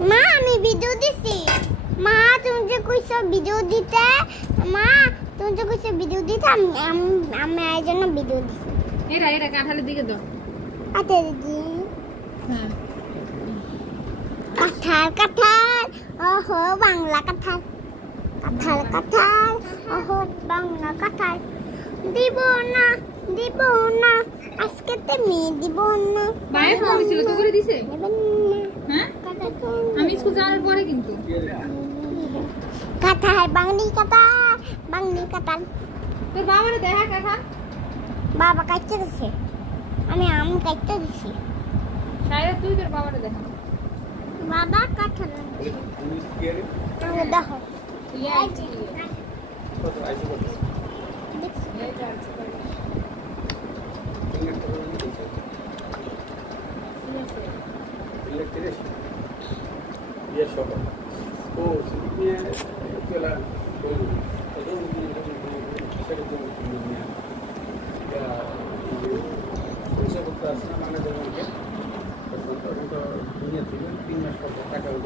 মা আমি ভিডিও দিছি মা তুমি যে কইছো ভিডিও দিতে মা তুমি যে কইছো ভিডিও দিতে আমি এই জন্য ভিডিও দিছি এরা কাঁঠালের দিকে দাও আতে দিদি হ্যাঁ কাঁঠাল ওহো বাংলা কাঁঠাল ওহো বাংলা কাঁঠাল দিব না আজকে তুমি দিব না বাইরে খাওয়া হয়েছিল তো করে দিছে নেবেন না হ্যাঁ আমি স্কুল যাওয়ার পরে কিন্তু কাঁঠাল বাংলি কাঁঠাল তোর বাবারে দেখা কাঁঠাল বাবা কাটতে দিছে আমি আম কাটতে দিছি সাইরা তুই তোর বাবারে দেখা বাবা কাঁঠাল আমি দেখো টাকা